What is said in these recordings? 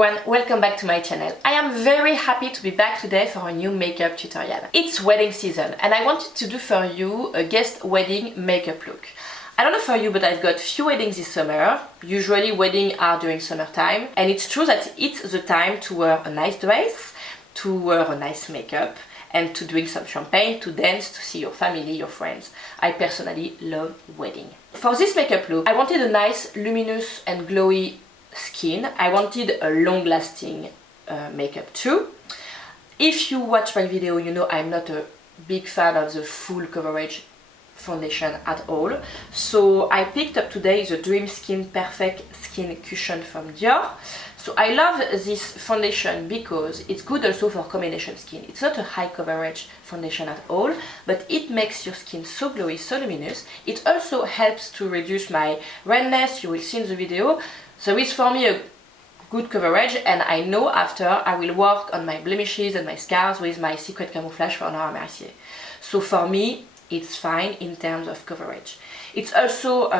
everyone, welcome back to my channel. I am very happy to be back today for a new makeup tutorial. It's wedding season and I wanted to do for you a guest wedding makeup look. I don't know for you, but I've got few weddings this summer. Usually weddings are during summertime, and it's true that it's the time to wear a nice dress, to wear a nice makeup, and to drink some champagne, to dance, to see your family, your friends. I personally love wedding. For this makeup look, I wanted a nice luminous and glowy skin. I wanted a long-lasting makeup too. If you watch my video, you know I'm not a big fan of the full coverage foundation at all. So I picked up today the Dream Skin Perfect Skin Cushion from Dior. So I love this foundation because it's good also for combination skin. It's not a high coverage foundation at all, but it makes your skin so glowy, so luminous. It also helps to reduce my redness, you will see in the video. So it's for me a good coverage, and I know after I will work on my blemishes and my scars with my Secret Camouflage for Laura Mercier. So for me, it's fine in terms of coverage. It's also,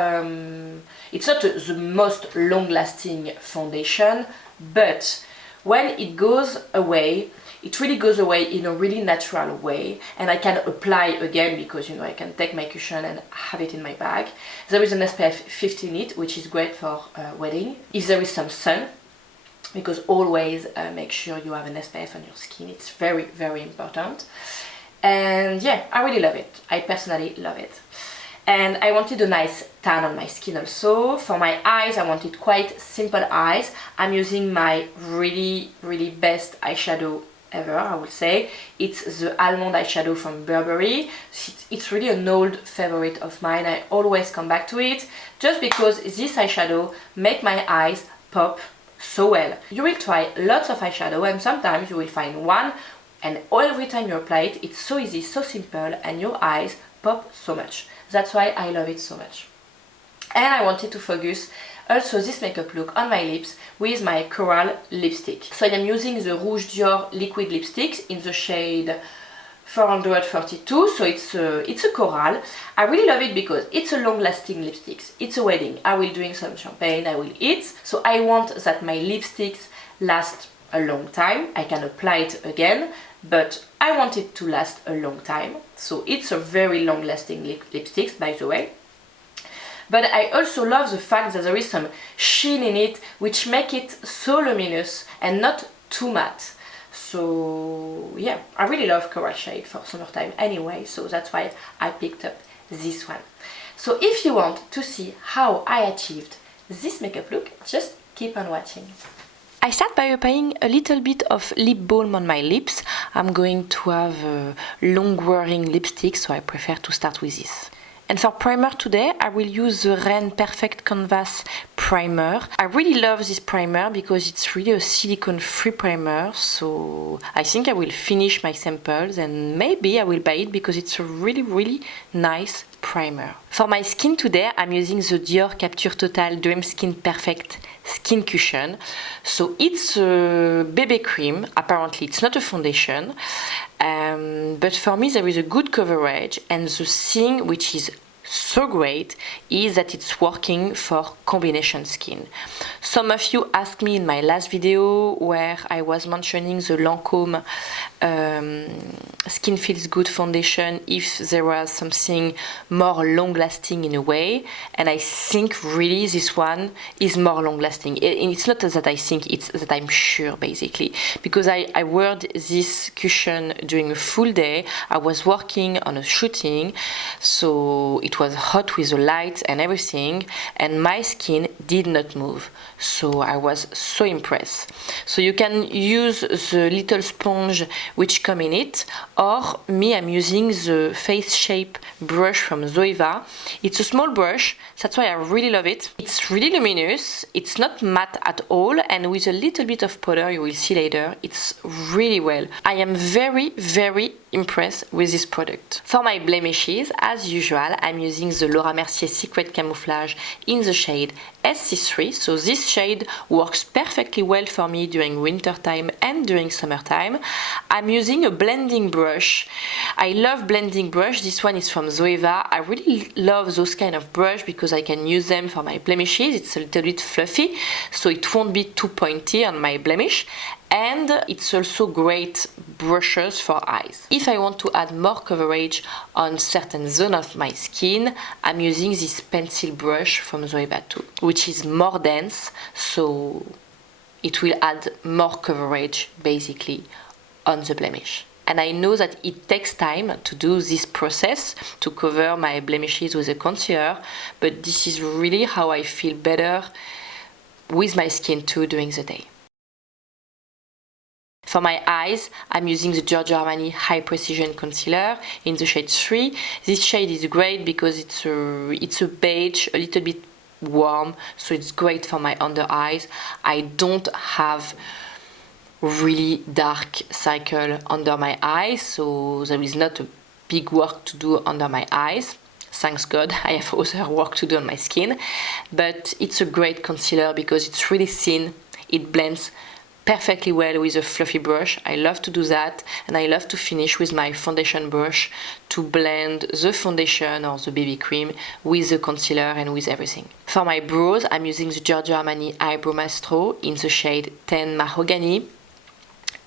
it's not the most long-lasting foundation, but when it goes away, it really goes away in a really natural way, and I can apply again because, you know, I can take my cushion and have it in my bag. There is an SPF 50 in it, which is great for wedding. If there is some sun, because always make sure you have an SPF on your skin, it's very, very important. And yeah, I really love it. I personally love it. And I wanted a nice tan on my skin also. For my eyes, I wanted quite simple eyes. I'm using my really, really best eyeshadow ever, I would say. It's the Almond eyeshadow from Burberry. It's really an old favorite of mine. I always come back to it just because this eyeshadow make my eyes pop so well. You will try lots of eyeshadow and sometimes you will find one, and every time you apply it, it's so easy, so simple, and your eyes pop so much. That's why I love it so much. And I wanted to focus also this makeup look on my lips with my Coral lipstick. So I am using the Rouge Dior liquid lipsticks in the shade 442, so it's a coral. I really love it because it's a long-lasting lipstick. It's a wedding. I will drink some champagne, I will eat. So I want that my lipsticks last a long time. I can apply it again, but I want it to last a long time. So it's a very long-lasting lipstick, by the way. But I also love the fact that there is some sheen in it, which make it so luminous and not too matte. So yeah, I really love coral shade for summertime anyway, so that's why I picked up this one. So if you want to see how I achieved this makeup look, just keep on watching. I start by applying a little bit of lip balm on my lips. I'm going to have a long-wearing lipstick, so I prefer to start with this. And for primer today, I will use the Ren Perfect Canvas primer. I really love this primer because it's really a silicone-free primer, so I think I will finish my samples and maybe I will buy it because it's a really, really nice primer. For my skin today, I'm using the Dior Capture Total Dream Skin Perfect Skin Cushion. So it's a BB cream, apparently it's not a foundation, but for me there is a good coverage, and the thing which is so great is that it's working for combination skin. Some of you asked me in my last video where I was mentioning the Lancôme Skin Feels Good foundation if there was something more long lasting in a way, and I think really this one is more long lasting. It's not that I think, it's that I'm sure basically, because I wore this cushion during a full day. I was working on a shooting, so it was hot with the lights and everything, and my skin did not move, so I was so impressed. So you can use the little sponge which come in it, or me, I'm using the Face Shape brush from Zoeva. It's a small brush, that's why I really love it. It's really luminous, it's not matte at all, and with a little bit of powder, you will see later, it's really well. I am very, very impressed with this product. For my blemishes, as usual, I'm using the Laura Mercier Secret Camouflage in the shade SC3. So this shade works perfectly well for me during winter time and during summertime. I'm using a blending brush. I love blending brush. This one is from Zoeva. I really love those kind of brush because I can use them for my blemishes. It's a little bit fluffy, so it won't be too pointy on my blemish. And it's also great brushes for eyes. If I want to add more coverage on certain zones of my skin, I'm using this pencil brush from Zoeva too, which is more dense, so it will add more coverage basically on the blemish. And I know that it takes time to do this process to cover my blemishes with a concealer, but this is really how I feel better with my skin too during the day. For my eyes, I'm using the Giorgio Armani High Precision Concealer in the shade 3. This shade is great because it's a beige, a little bit warm, so it's great for my under eyes. I don't have really dark circle under my eyes, so there is not a big work to do under my eyes. Thanks God, I have other work to do on my skin. But it's a great concealer because it's really thin, it blends perfectly well with a fluffy brush. I love to do that, and I love to finish with my foundation brush to blend the foundation or the BB cream with the concealer and with everything. For my brows, I'm using the Giorgio Armani Eyebrow Mastro in the shade 10 Mahogany.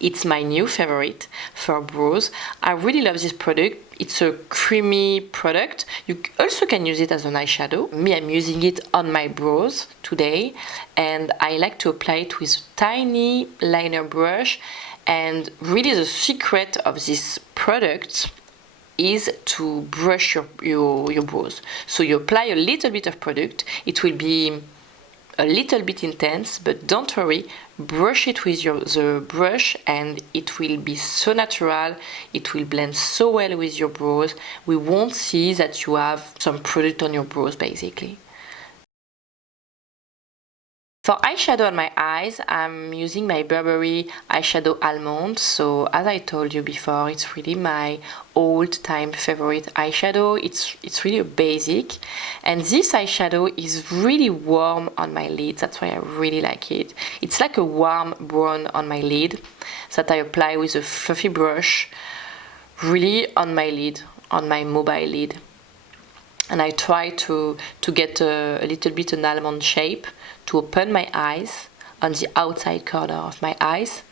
It's my new favorite for brows. I really love this product. It's a creamy product. You also can use it as an eyeshadow. Me, I'm using it on my brows today, and I like to apply it with a tiny liner brush. And really the secret of this product is to brush your brows. So you apply a little bit of product. It will be a little bit intense, but don't worry, brush it with the brush and it will be so natural, it will blend so well with your brows. We won't see that you have some product on your brows basically. For eyeshadow on my eyes, I'm using my Burberry eyeshadow Almond. So as I told you before, it's really my all-time favorite eyeshadow. It's really a basic, and this eyeshadow is really warm on my lid. That's why I really like it. It's like a warm brown on my lid that I apply with a fluffy brush, really on my lid, on my mobile lid. And I try to get a little bit an almond shape to open my eyes on the outside corner of my eyes.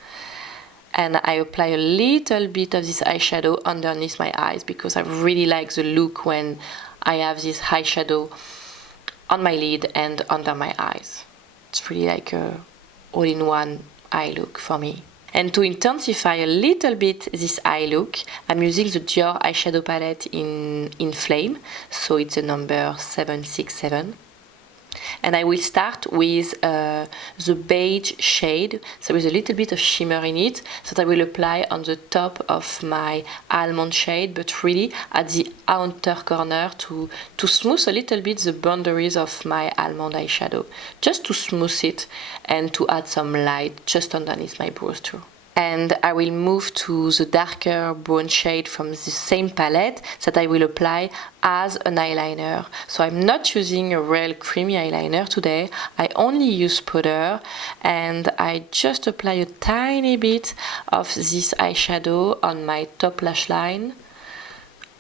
And I apply a little bit of this eyeshadow underneath my eyes because I really like the look when I have this eyeshadow on my lid and under my eyes. It's really like a all-in-one eye look for me. And to intensify a little bit this eye look, I'm using the Dior eyeshadow palette in Flame. So it's a number 767. And I will start with the beige shade, so with a little bit of shimmer in it, that I will apply on the top of my almond shade, but really at the outer corner to smooth a little bit the boundaries of my almond eyeshadow, just to smooth it and to add some light just underneath my brows too. And I will move to the darker brown shade from the same palette that I will apply as an eyeliner. So I'm not using a real creamy eyeliner today. I only use powder, and I just apply a tiny bit of this eyeshadow on my top lash line,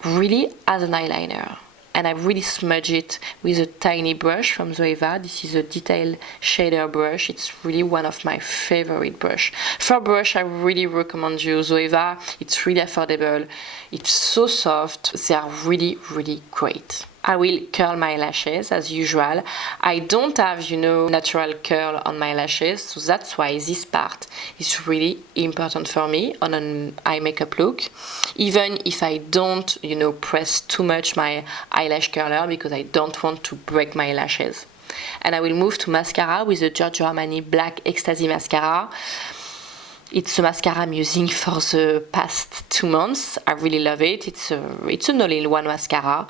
really as an eyeliner. And I really smudge it with a tiny brush from Zoeva. This is a detail shader brush. It's really one of my favorite brush. For brush, I really recommend you Zoeva. It's really affordable. It's so soft. They are really, really great. I will curl my lashes as usual. I don't have, natural curl on my lashes, so that's why this part is really important for me on an eye makeup look. Even if I don't, press too much my eyelash curler because I don't want to break my lashes. And I will move to mascara with the Giorgio Armani Black Ecstasy Mascara. It's a mascara I'm using for the past 2 months. I really love it. It's an all-in-one mascara.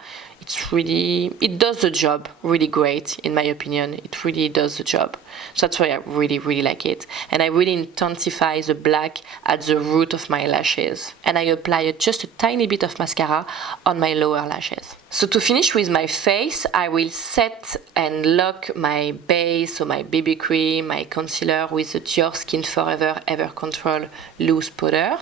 It does the job really great, in my opinion. It really does the job. So that's why I really like it. And I really intensify the black at the root of my lashes. And I apply just a tiny bit of mascara on my lower lashes. So to finish with my face, I will set and lock my base, so my BB cream, my concealer with the Dior Skin Forever Ever Control Loose Powder.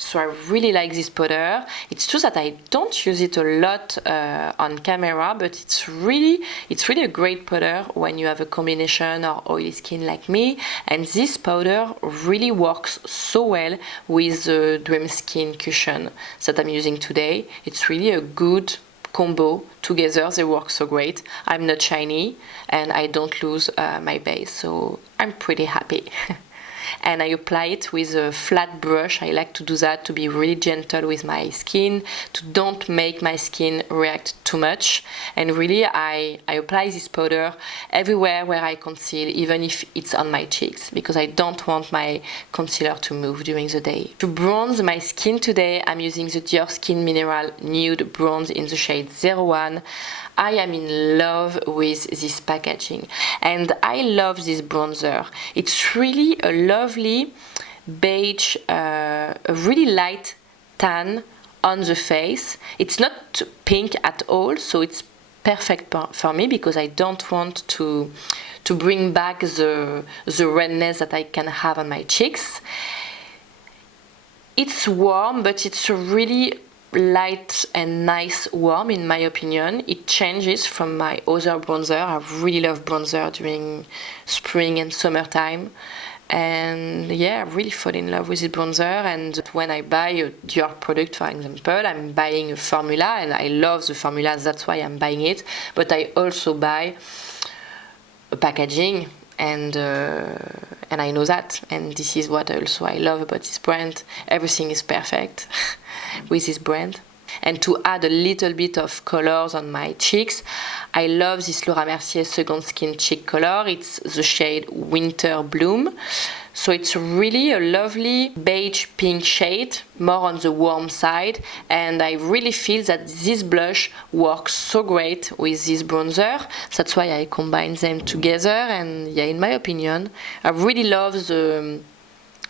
So I really like this powder. It's true that I don't use it a lot on camera, but it's really a great powder when you have a combination or oily skin like me. And this powder really works so well with the Dream Skin cushion that I'm using today. It's really a good combo together. They work so great. I'm not shiny and I don't lose my base, so I'm pretty happy. And I apply it with a flat brush. I like to do that to be really gentle with my skin, to don't make my skin react too much. And really I apply this powder everywhere where I conceal, even if it's on my cheeks, because I don't want my concealer to move during the day. To bronze my skin today, I'm using the Dior Skin Mineral Nude Bronze in the shade 01. I am in love with this packaging and I love this bronzer. It's really a lovely beige, a really light tan on the face. It's not pink at all, so it's perfect for me because I don't want to bring back the redness that I can have on my cheeks. It's warm, but it's a really light and nice warm in my opinion. It changes from my other bronzer. I really love bronzer during spring and summertime, and yeah, I really fall in love with this bronzer. And when I buy a Dior product, for example, I'm buying a formula and I love the formula, that's why I'm buying it, but I also buy a packaging, and I know that, and this is what also I love about this brand. Everything is perfect with this brand. And to add a little bit of colors on my cheeks, I love this Laura Mercier Second Skin Cheek color. It's the shade Winter Bloom. So it's really a lovely beige pink shade, more on the warm side, and I really feel that this blush works so great with this bronzer. That's why I combine them together, and yeah, in my opinion, I really love the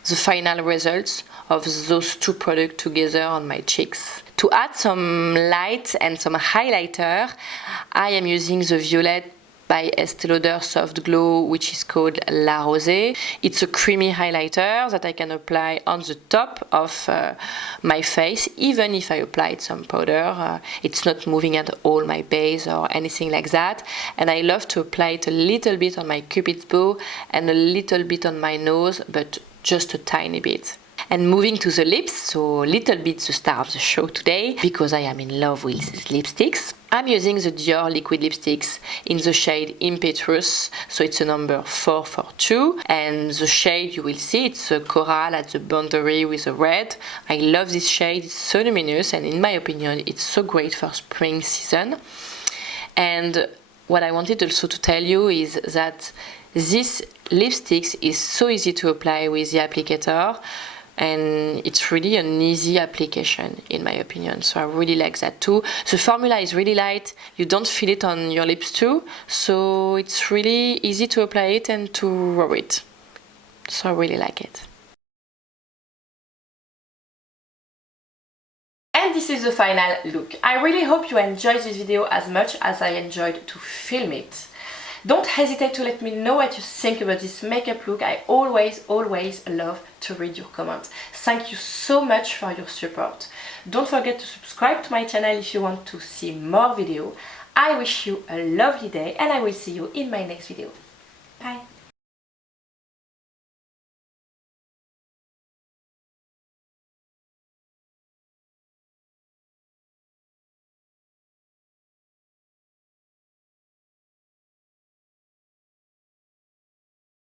final results of those two products together on my cheeks. To add some light and some highlighter, I am using the Violet by Estée Lauder Soft Glow, which is called La Rosée. It's a creamy highlighter that I can apply on the top of my face, even if I applied some powder. It's not moving at all my base or anything like that. And I love to apply it a little bit on my Cupid's bow and a little bit on my nose, but just a tiny bit. And moving to the lips, so little bit the star of the show today, because I am in love with these lipsticks. I'm using the Dior liquid lipsticks in the shade Impetuous, so it's a number 442, and the shade you will see, it's a coral at the boundary with a red. I love this shade, it's so luminous, and in my opinion it's so great for spring season. And what I wanted also to tell you is that this lipsticks is so easy to apply with the applicator, and it's really an easy application in my opinion, so I really like that too. The formula is really light, you don't feel it on your lips too, so it's really easy to apply it and to roll it, so I really like it. And this is the final look. I really hope you enjoyed this video as much as I enjoyed to film it. Don't hesitate to let me know what you think about this makeup look. I always love to read your comments. Thank you so much for your support. Don't forget to subscribe to my channel if you want to see more videos. I wish you a lovely day and I will see you in my next video. Bye!